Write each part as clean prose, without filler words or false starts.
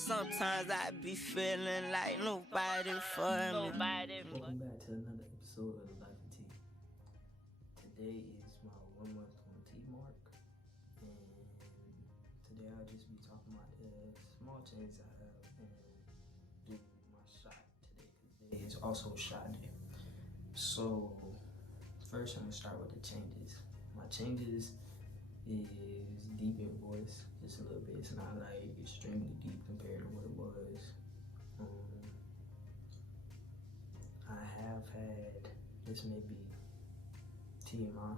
Sometimes I be feeling like nobody for me. Welcome back to another episode of the Life of Tei. Today is my 1 month on T mark, and today I'll just be talking about the small changes I have and do my shot today. Today is also shot day. So first I'm gonna start with the changes. My changes is deep in voice, just a little bit. It's not like extremely deep compared to what it was. I have had, this may be TMI,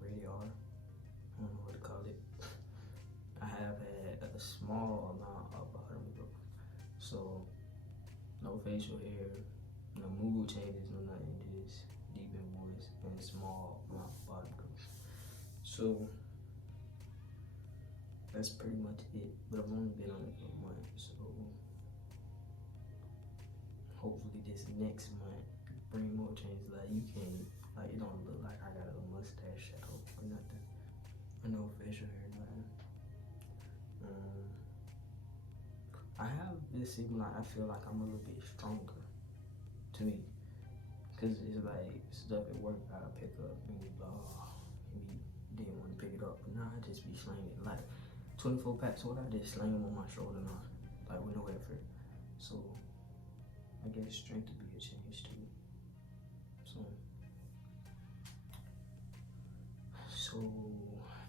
radar, I don't know what to call it. I have had a small amount of bottom growth. So, no facial hair, no mood changes, no nothing, just deep in voice and small amount of bottom growth. So, that's pretty much it. But I've only been on it for a month, so hopefully this next month bring more changes. Like you can, like it don't look like I got a mustache shadow or nothing, or no facial hair, nothing. I have this seem like I feel like I'm a little bit stronger to me, cause it's like stuff at work I pick up and be like, oh, maybe didn't want to pick it up, but now I just be slinging it like 24 packs. What I just sling them on my shoulder now, like with no effort. So I guess strength would be a change too. So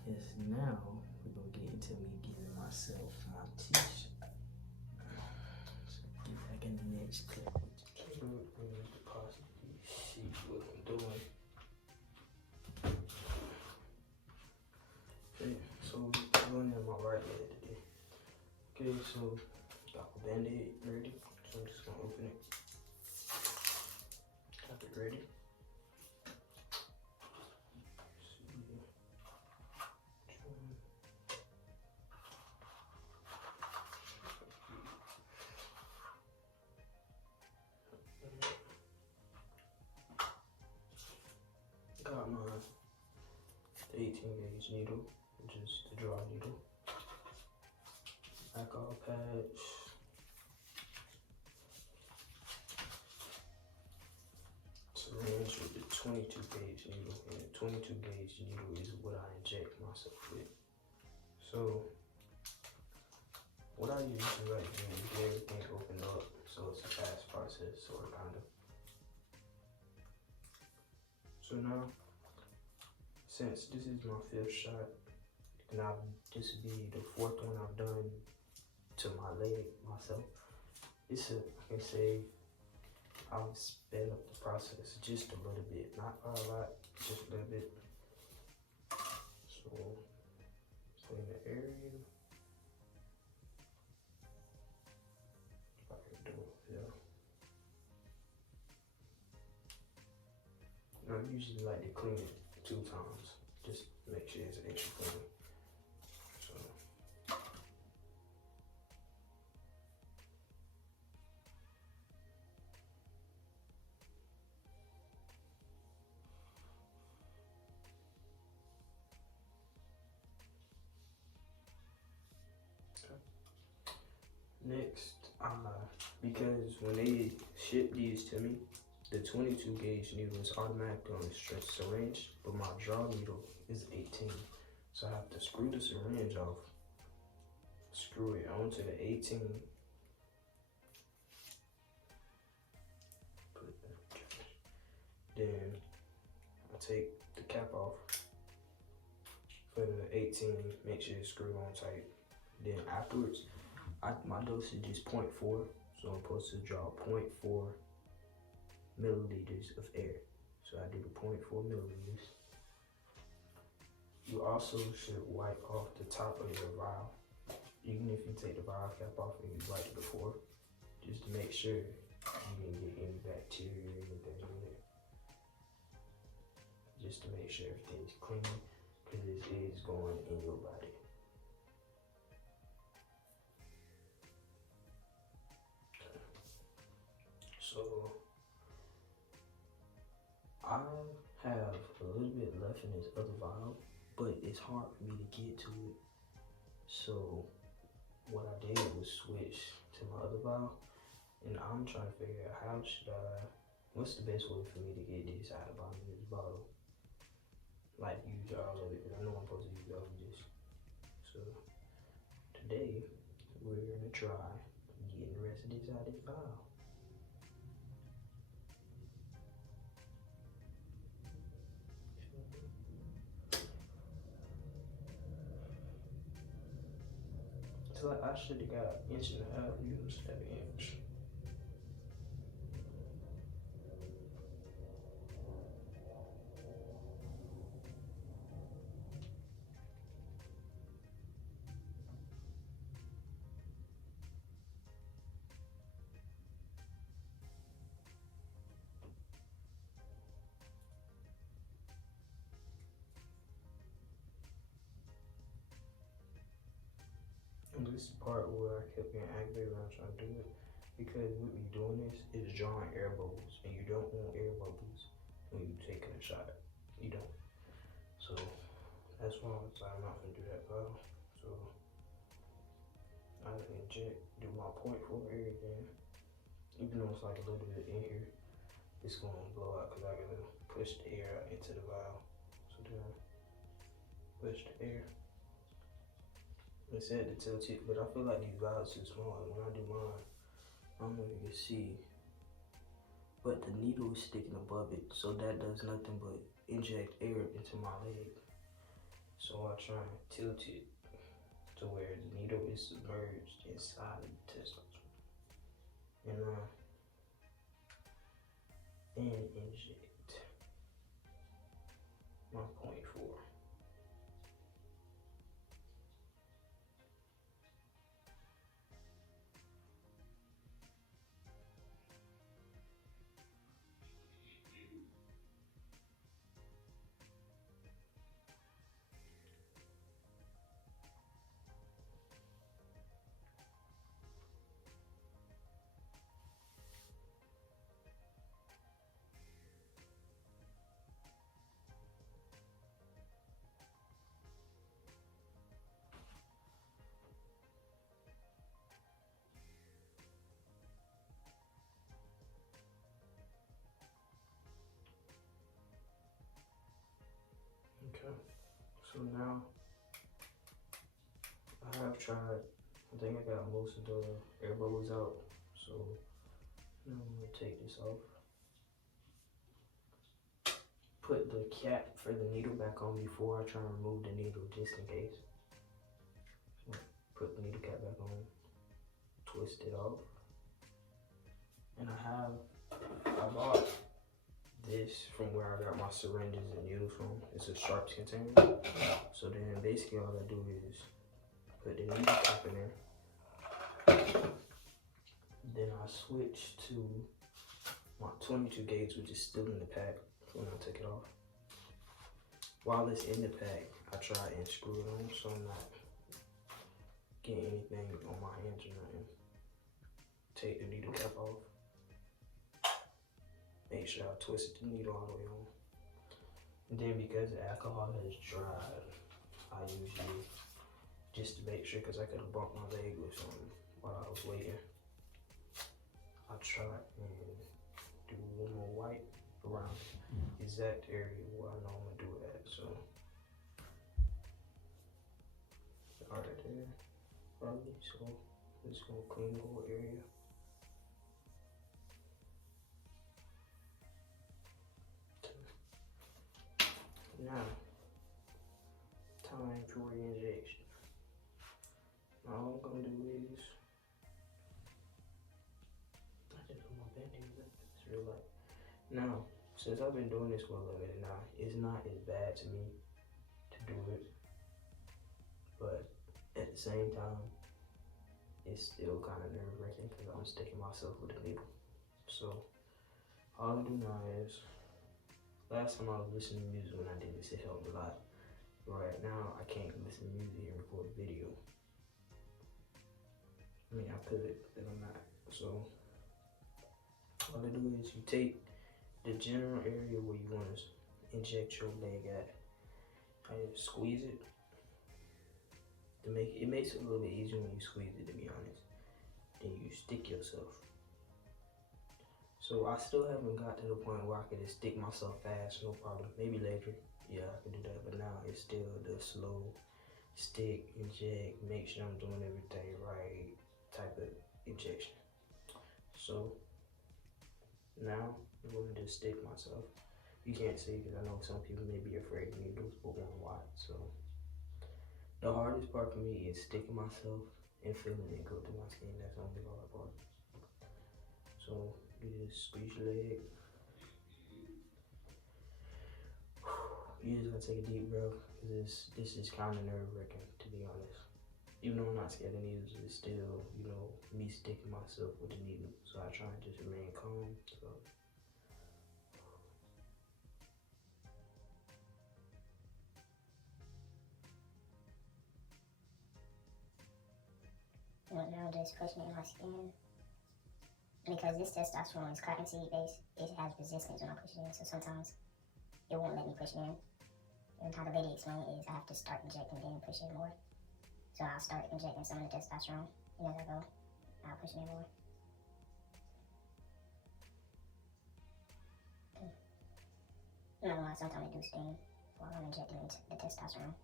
yes, now we're gonna get into me giving myself my t-shirt. So get back in the next clip. And possibly see what I'm doing. Okay, so I'm going in my right leg today. Okay, so got the band-aid ready. So I'm just gonna open it. Got it ready. Got my 18 gauge needle, which is the draw needle. Alcohol patch. Syringe with the 22 gauge needle, and the 22 gauge needle is what I inject myself with. So what I usually do right here is get everything opened up, so it's a fast process, sort of, kind of. So now, since this is my 5th shot, and this will be the 4th one I've done to my leg myself, I can say I'll sped up the process just a little bit, not a lot, just a little bit. So, clean the area. I usually like to clean it 2 times, just to make sure it's extra clean. So, next, because when they ship these to me, the 22 gauge needle is automatically on the stretch syringe, but my draw needle is 18. So I have to screw the syringe off, screw it onto the 18, then I take the cap off for the 18, make sure it's screwed on tight. Then afterwards, my dosage is 0.4, so I'm supposed to draw 0.4 milliliters of air. So I do the 0.4 milliliters. You also should wipe off the top of your vial, even if you take the vial cap off and you wiped it before, just to make sure you didn't get any bacteria or anything in there. Just to make sure everything's clean, because it is going in your body. So I have a little bit left in this other vial, but it's hard for me to get to it. So what I did was switch to my other vial, and I'm trying to figure out what's the best way for me to get this out of the bottom of this bottle. Like, use all of it, but I know I'm supposed to use all of this. So today we're gonna try getting the rest of this out of this vial. So like, I should have got an inch and a half used instead of an inch. And this is the part where I kept getting aggravated when I was trying to do it. Because with me doing this, it's drawing air bubbles. And you don't want air bubbles when you're taking a shot. You don't. So that's why I'm not gonna do that vial. So I inject, do my 0.4 air again. Even though it's like a little bit in here, it's gonna blow out because I gotta push the air out into the vial. So then push the air. It said to tilt it, but I feel like these vials too small. And when I do mine, I don't know if you can see, but the needle is sticking above it, so that does nothing but inject air into my leg. So I try and tilt it to where the needle is submerged inside of the testicles, and inject my 0.4. Okay, so now I have tried, I think I got most of the air bubbles out, so now I'm gonna take this off. Put the cap for the needle back on before I try and remove the needle, just in case. Put the needle cap back on, twist it off. And I bought this from where I got my syringes and needles from. It's a sharps container. So then basically all I do is put the needle cap in there. Then I switch to my 22 gauge, which is still in the pack when I take it off. While it's in the pack, I try and screw it on so I'm not getting anything on my hands or nothing. Take the needle cap off. Make sure I twist the needle all the way on. And then because the alcohol has dried, I usually, just to make sure, because I could have bumped my leg with something while I was waiting, I try and do one more wipe around the exact area where I know I'm gonna do it at. So, right there, probably. So, just gonna clean the whole area. Now, time for re-injection. Now all I'm gonna do is, I just put my band-aid up, it's real light. Now, since I've been doing this for a little bit now, it's not as bad to me to do it, but at the same time, it's still kind of nerve-wracking because I'm sticking myself with a needle. So, all I do now is, last time I was listening to music when I did this, it helped a lot. Right now, I can't listen to music and record a video. I mean, I could, but I'm not. So, all I do is you take the general area where you want to inject your leg at, and squeeze it, it makes it a little bit easier when you squeeze it, to be honest. Then you stick yourself. So I still haven't got to the point where I can just stick myself fast, no problem. Maybe later, yeah, I can do that. But now it's still the slow stick, inject, make sure I'm doing everything right type of injection. So now I'm going to just stick myself. You can't see because I know some people may be afraid of needles, but won't watch. So the hardest part for me is sticking myself and feeling it go through my skin. That's the only hard part. So you just squeeze your leg. You just gotta take a deep breath because this is kind of nerve-wracking, to be honest. Even though I'm not scared of needles, it's still, you know, me sticking myself with the needle. So I try and just remain calm. So now just pushing it in my skin. Because this testosterone is cottonseed based, it has resistance when I push it in. So sometimes it won't let me push it in. And how the lady explained it is I have to start injecting then push in more. So I'll start injecting some of the testosterone, and as I go, I'll push it in more. I'm not gonna lie, sometimes it do sting while I'm injecting the testosterone.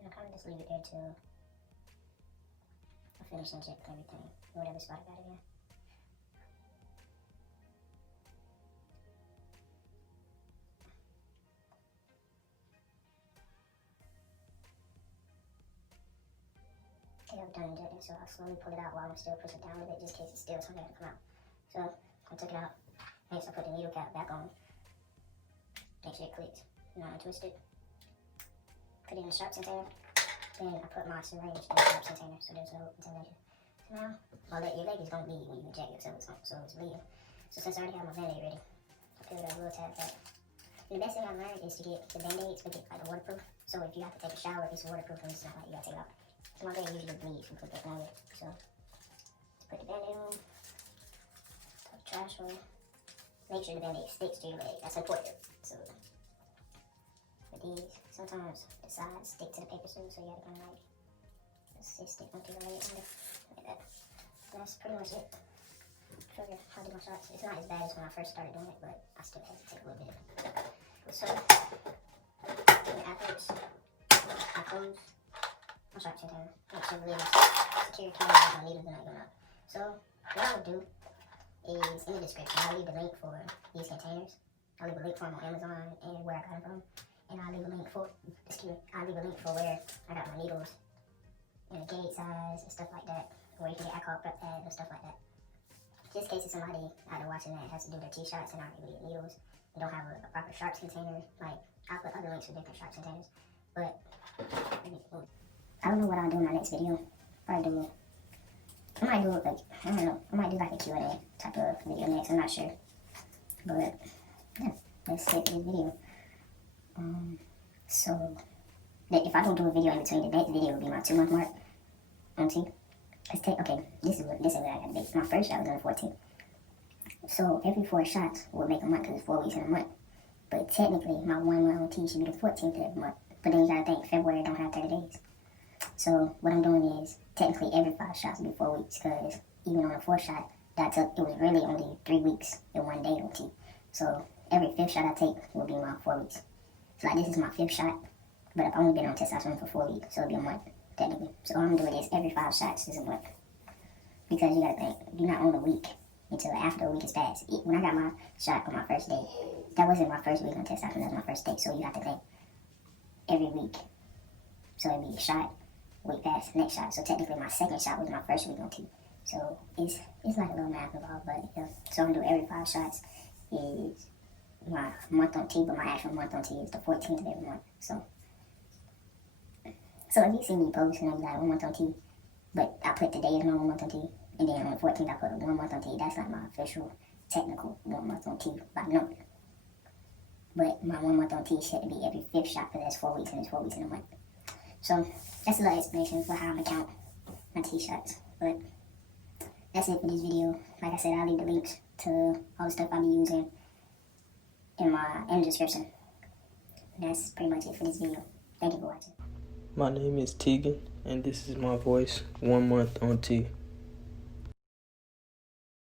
I kind of just leave it there till I finish injecting everything, whatever spot I got it in. Okay, I'm done injecting, so I'll slowly pull it out while I'm still pushing down with it, just in case it's still something to come out. So I took it out. Next, I put the needle cap back on. Make sure it clicks. Now I twist it. Put it in the sharps container. Then I put my syringe in the sharps container, so there's no contamination. So now, your leg is going to bleed when you inject it, so it's bleeding. So since I already have my band-aid ready, I feel that a little tad back. And the best thing I learned is to get the band-aids, make it like waterproof. So if you have to take a shower, it's waterproof and it's not like you gotta take it out. So my leg usually bleeds from putting it on it. So just put the band-aid on, put the trash on. Make sure the band-aid sticks to your leg. That's important. So with these, sometimes the sides stick to the paper soon, so you gotta kind of like just stick onto your leg under like that. That's pretty much it. Show you how to do my shots. It's not as bad as when I first started doing it, but I still have to take a little bit. So afterwards, I close my shot container. Make sure the lid is secure, my needles are not going out. So what I would do is in the description, I'll leave the link for these containers. I'll leave a link for them on Amazon and where I got them from. And I'll leave a link for, where I got my needles and the gauge size and stuff like that. Where you can get alcohol prep pads and stuff like that. Just in case if somebody out there watching that has to do their T-shots and aren't able to get needles, they don't have a proper sharps container. Like, I'll put other links for different sharps containers. But I don't know what I'll do in my next video. I might do like, I don't know, I might do like a Q&A type of video next, I'm not sure. But yeah, let's get the video. So if I don't do a video in between, the next video will be my 2-month mark. See? Okay, this is what I got to do. My first shot was on the 14th. So every 4 shots will make a month because it's 4 weeks in a month. But technically, my 1 month on T should be the 14th of every month. But then you gotta think, February don't have 30 days. So what I'm doing is, technically every 5 shots will be 4 weeks, because even on the 4th shot, it was really only 3 weeks and 1 day on T. So every 5th shot I take will be my 4 weeks. So like this is my 5th shot, but I've only been on testosterone for 4 weeks, so it'll be a month, technically. So all I'm doing is every 5 shots is a month. Because you gotta think, you're not on a week until after a week is passed. When I got my shot on my first day, that wasn't my first week on testosterone, that was my first day. So you have to think every week. So it'd be a shot, week pass, next shot. So technically my 2nd shot was my first week on T. So it's like a little math involved, but yeah. So I'm doing every 5 shots is my month on T, but my actual month on T is the 14th of every month. So if you see me post and I'm like 1 month on T, but I put today as my 1 month on T, and then on the 14th I put 1 month on T, that's like my official technical 1 month on T by number. But my 1 month on T should be every 5th shot, because that's 4 weeks and it's 4 weeks in a month. So that's a little explanation for how I'm gonna count my T shots. But That's it for this video. Like I said, I'll leave the links to all the stuff I'll be using in the description. That's pretty much it for this video. Thank you for watching. My name is Teigan, and this is my voice, 1 month on T.